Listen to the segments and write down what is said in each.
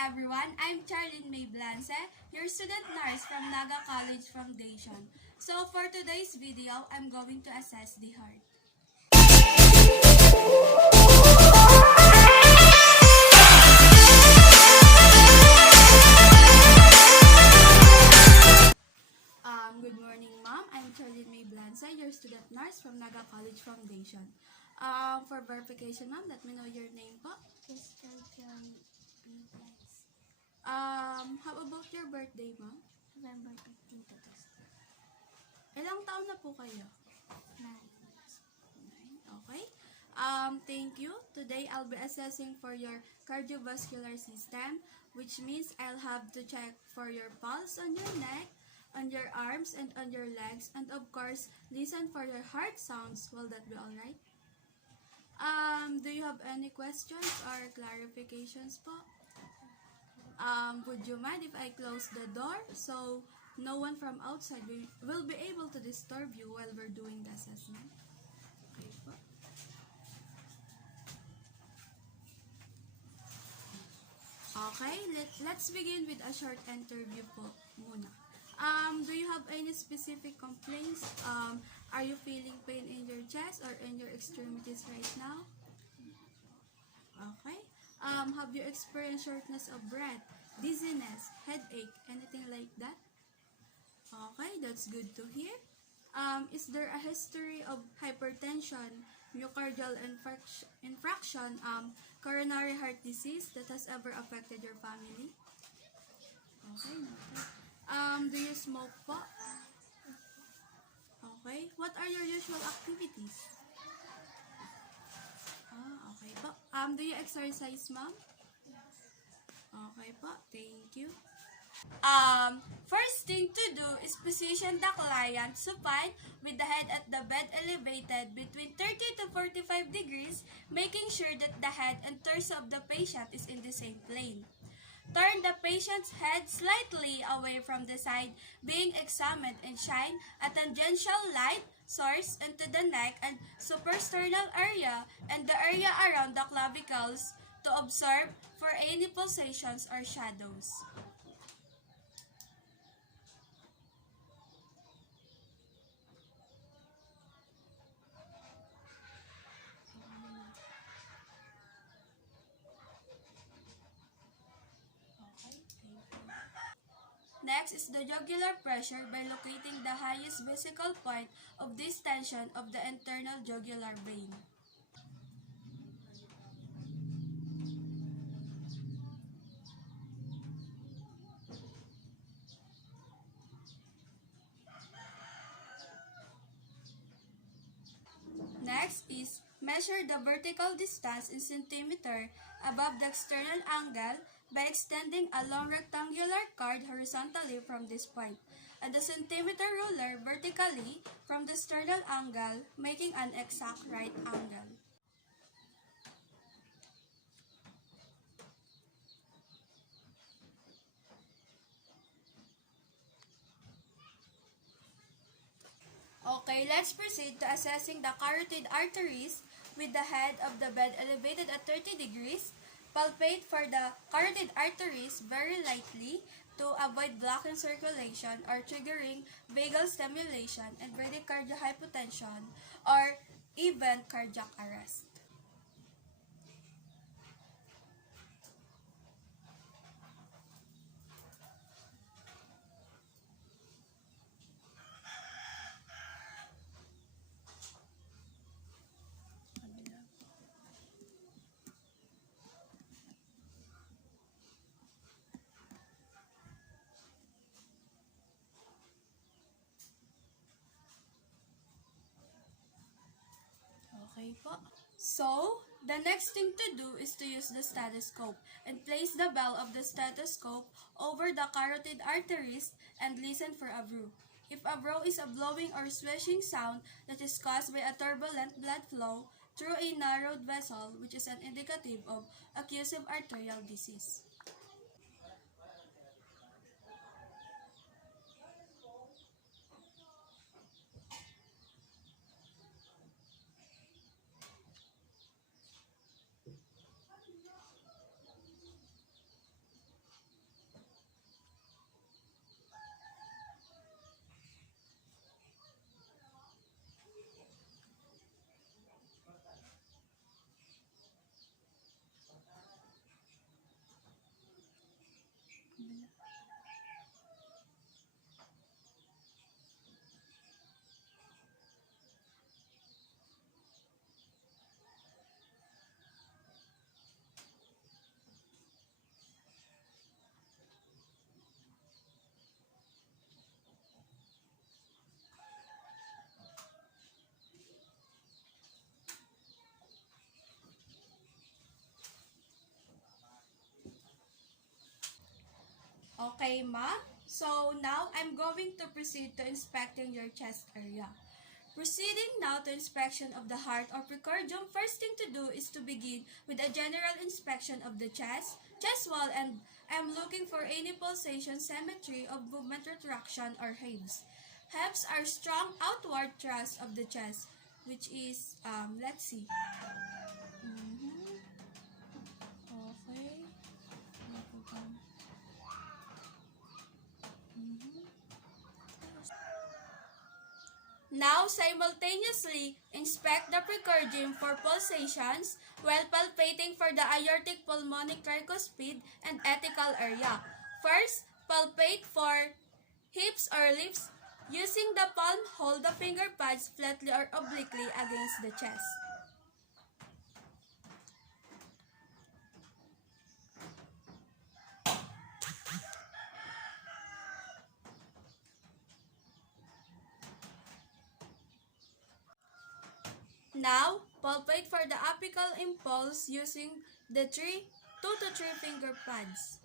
everyone, I'm Charlene Blance, your student nurse from Naga College Foundation. So for today's video, I'm going to assess the heart. Good morning, ma'am. I'm Charlene Blance, your student nurse from Naga College Foundation. For verification, ma'am, let me know your name po. Charlene Blance. How about your birthday, ma'am? November 15, 2000. Ilang taon na po kayo? 9. Okay. Thank you. Today, I'll be assessing for your cardiovascular system, which means I'll have to check for your pulse on your neck, on your arms, and on your legs, and of course, listen for your heart sounds. Will that be alright? Do you have any questions or clarifications po? Would you mind if I close the door so no one from outside will be able to disturb you while we're doing the assessment? Okay po. Okay, let's begin with a short interview po muna. Do you have any specific complaints? Are you feeling pain in your chest or in your extremities right now? Okay. Have you experienced shortness of breath, dizziness, headache, anything like that? Okay, that's good to hear. Is there a history of hypertension, myocardial infarction, coronary heart disease that has ever affected your family? Okay, okay. Do you smoke po? Okay. What are your usual activities? Okay po. Do you exercise, ma'am? Okay po. Thank you. First thing to do is position the client supine with the head at the bed elevated between 30 to 45 degrees, making sure that the head and torso of the patient is in the same plane. Turn the patient's head slightly away from the side being examined and shine a tangential light source into the neck and suprasternal area and the area around the clavicles to observe for any pulsations or shadows. Next is the jugular pressure by locating the highest vesical point of distension of the internal jugular vein. Next is measure the vertical distance in centimeter above the external angle by extending a long rectangular card horizontally from this point, and the centimeter ruler vertically from the sternal angle, making an exact right angle. Okay, let's proceed to assessing the carotid arteries with the head of the bed elevated at 30 degrees. Palpate for the carotid arteries very lightly to avoid blocking circulation or triggering vagal stimulation and bradycardia hypotension or even cardiac arrest. Okay po. So, the next thing to do is to use the stethoscope and place the bell of the stethoscope over the carotid arteries and listen for a vroom. If a vroom is a blowing or swishing sound that is caused by a turbulent blood flow through a narrowed vessel, which is an indicative of occlusive arterial disease. Okay, ma'am. So now I'm going to proceed to inspecting your chest area. Proceeding now to inspection of the heart or precordium, first thing to do is to begin with a general inspection of the chest wall, and I'm looking for any pulsation, symmetry of movement, retraction, or heaves. Heaves are strong outward thrust of the chest, which is, let's see. Okay. Now, simultaneously, inspect the precordium for pulsations while palpating for the aortic, pulmonic, tricuspid, and apical area. First, palpate for hips or lips. Using the palm, hold the finger pads flatly or obliquely against the chest. Now, palpate for the apical impulse using the 2 to 3 finger pads.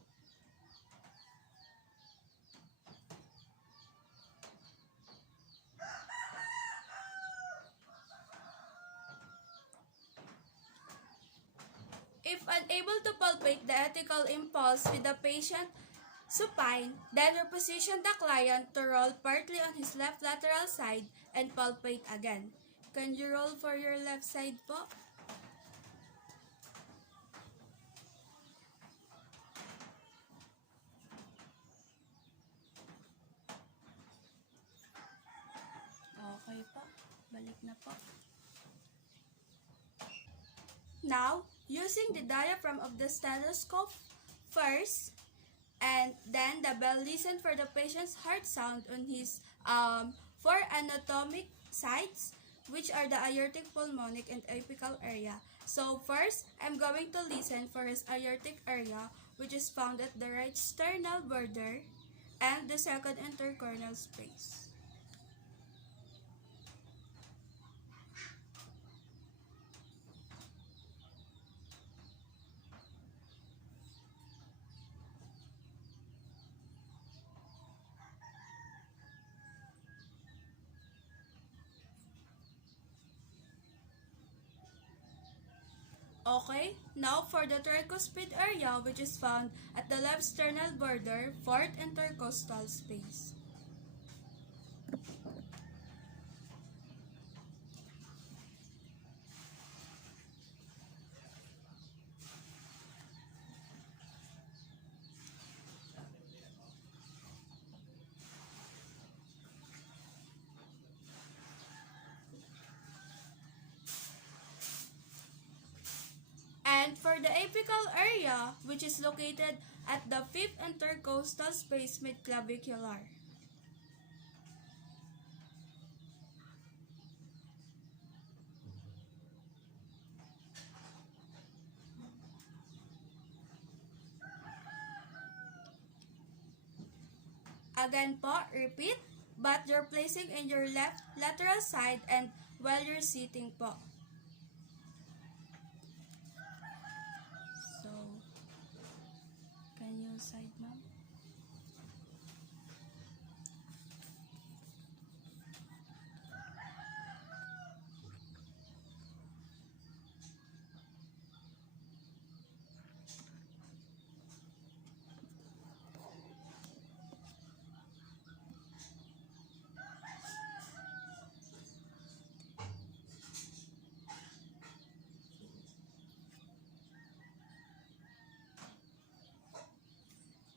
If unable to palpate the apical impulse with the patient supine, then reposition the client to roll partly on his left lateral side and palpate again. Can you roll for your left side po? Okay po. Balik na po. Now, using the diaphragm of the stethoscope first, and then the bell, listen for the patient's heart sound on his 4 anatomic sites, which are the aortic, pulmonic, and apical area. So first, I'm going to listen for his aortic area, which is found at the right sternal border and the second intercorneal space. Okay, now for the tricuspid area, which is found at the left sternal border, fourth intercostal space. And for the apical area, which is located at the fifth intercostal space mid-clavicular. Again po, repeat, but you're placing in your left lateral side and while you're sitting po. So, can you side, ma'am?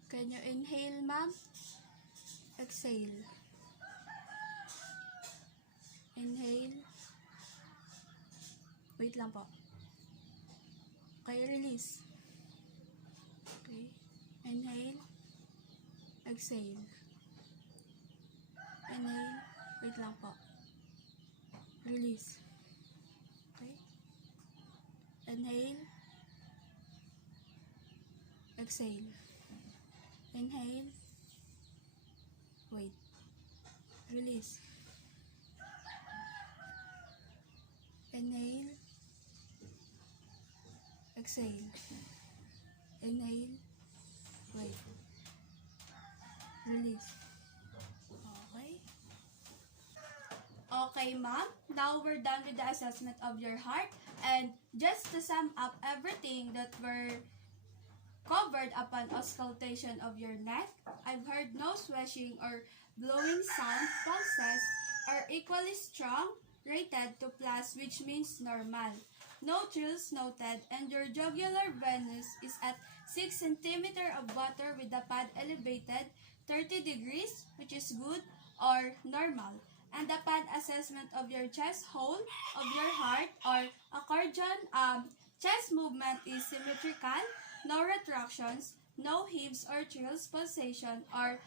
Can you inhale, ma'am? Exhale. Inhale. Wait lang po. Okay, release. Okay. Inhale. Exhale. Inhale. Wait lang po. Release. Okay. Inhale. Exhale. Inhale. Wait. Release. Inhale. Exhale. Inhale. Wait. Release. Okay. Okay, ma'am. Now we're done with the assessment of your heart. And just to sum up everything that were covered upon auscultation of your neck, I've heard no swishing or blowing sound. Pulses are equally strong, rated to plus, which means normal. No trills noted, and your jugular venous is at 6 centimeter of water with the pad elevated 30 degrees, which is good or normal. And the pad assessment of your chest hole of your heart or accordion chest movement is symmetrical, no retractions, no heaves or trills, pulsation or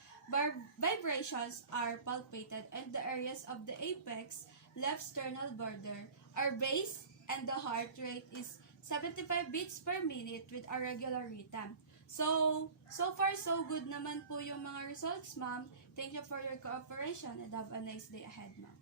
vibrations are palpated, and the areas of the apex, left sternal border, or base, and the heart rate is 75 beats per minute with a regular rhythm. So far so good naman po yung mga results, ma'am. Thank you for your cooperation and have a nice day ahead, ma'am.